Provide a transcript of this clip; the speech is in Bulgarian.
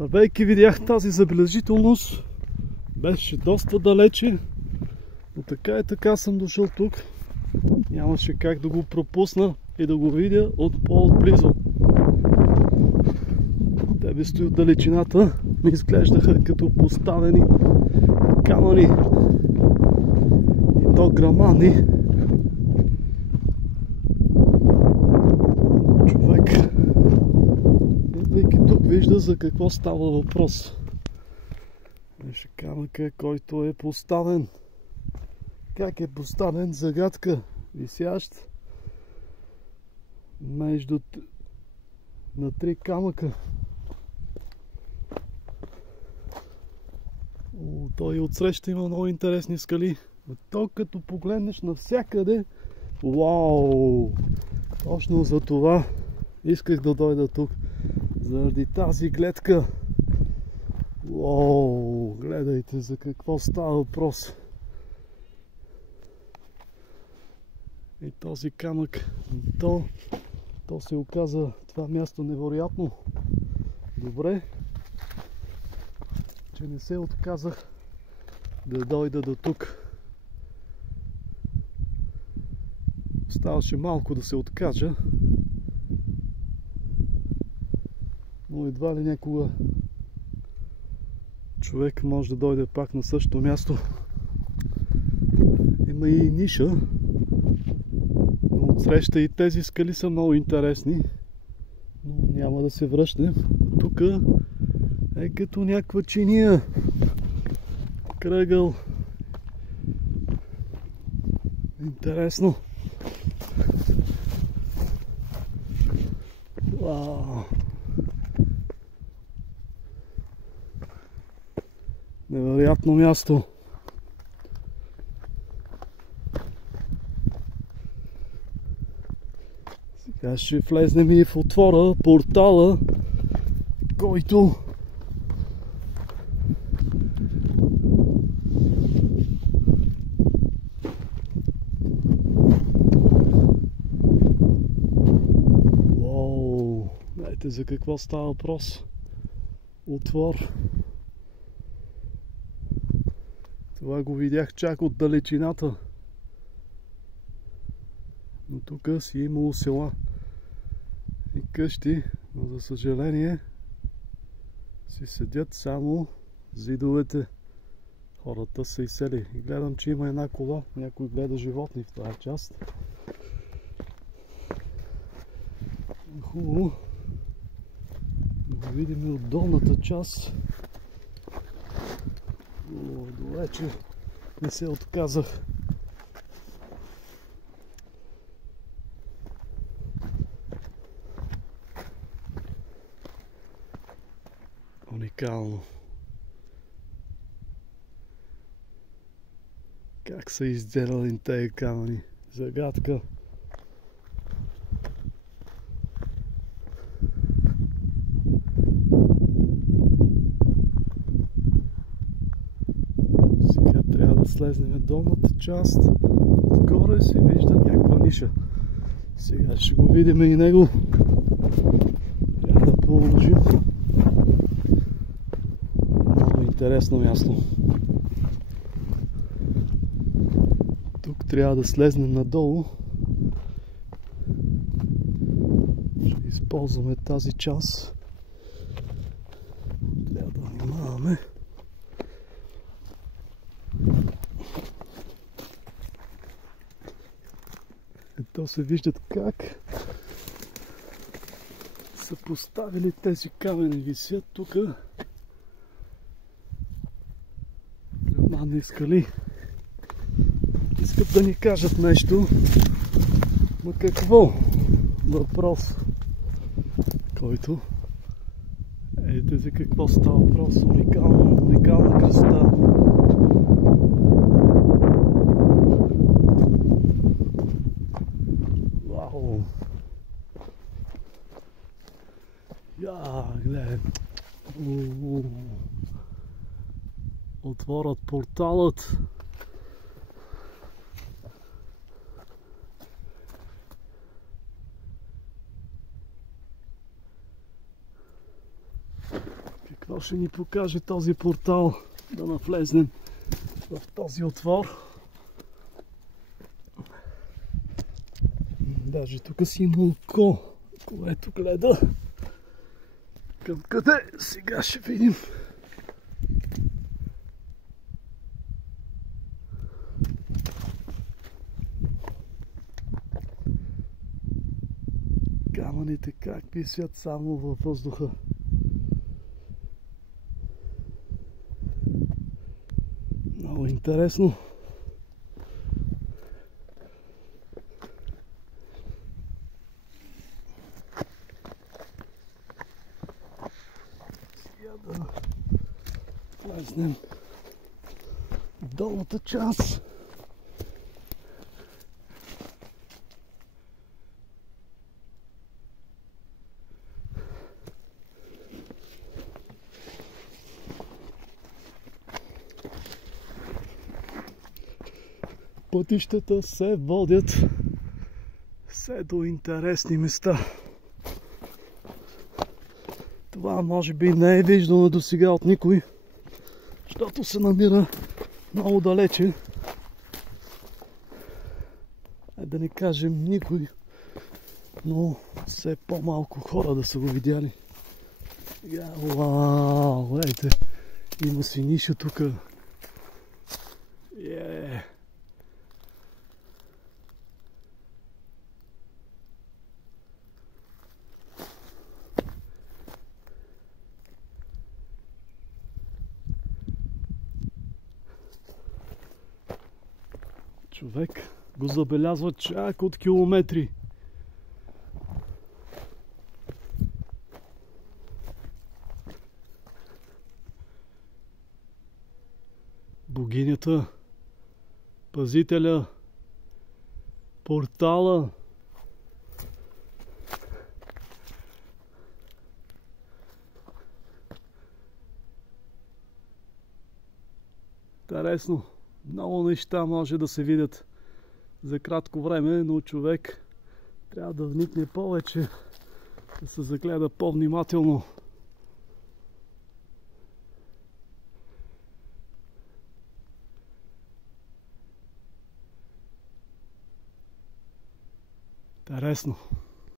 Вейки видях тази забележителност, беше доста далече, но така и така съм дошъл тук. Нямаше как да го пропусна и да го видя от по-отблизо. Те стои от далечината, ми изглеждаха като поставени камъни и то грамадни. Човек, идвайки тук, вижда за какво става въпрос. Виж камъка, който е поставен. Как е поставен? Загадка, висящ между на три камъка. Той отсреща има много интересни скали. То като погледнеш навсякъде, вау! Точно за това исках да дойда тук. Заради тази гледка. Вау! Гледайте за какво става въпрос. И този камък, то се оказа това място невероятно добре, че не се отказах да дойда до тук. Ставаше малко да се откажа, но едва ли някога човек може да дойде пак на същото място. Има и ниша, но отсреща и тези скали са много интересни, но няма да се връщнем. Тук е като някаква чиния, кръгъл. Интересно. Вау! Невероятно място. Сега ще влезнем и в отвора, портала, който Уоу! Знаете за какво става въпрос? Отвор. Това го видях чак от далечината. Но тук си имало села и къщи, но за съжаление си седят само зидовете. Хората са изсели. И гледам, че има една кола. Някой гледа животни в тази част. Хубаво. Да го видим и от долната част. Далече не се отказах. Уникално. Как са изделали тези камъни? Загадка. Сега трябва да слезнем долната част. Отгоре се вижда някаква ниша. Сега ще го видим и него. Трябва да продължим. Много интересно място. Тук трябва да слезнем надолу. Ще използваме тази част. Трябва да внимаваме. Ето се виждат как са поставили тези камъни, висят тук. Грамадни скали. Искат да ни кажат нещо. Но какво? Въпрос. Който? Ето за какво става въпрос. Уникална красота. Вау! Я, гледай. Отворят порталът. Какво ще ни покаже този портал? Да навлезнем в този отвор. Даже тук си има око, което гледа. Към къде? Сега ще видим. Камъните как висят само във въздуха. Много интересно. Сега да влезнем в долната част. Пътищата се водят все до интересни места. Това може би не е виждано досега от никой, защото се намира много далече. Да не кажем никой, но все по-малко хора да са го видяли. Вау, гледайте, има си ниша тук. Човек го забелязва чак от километри. Богинята, пазителя, портала. Интересно. Много неща може да се видят за кратко време, но човек трябва да вникне повече, да се загледа по-внимателно. Интересно.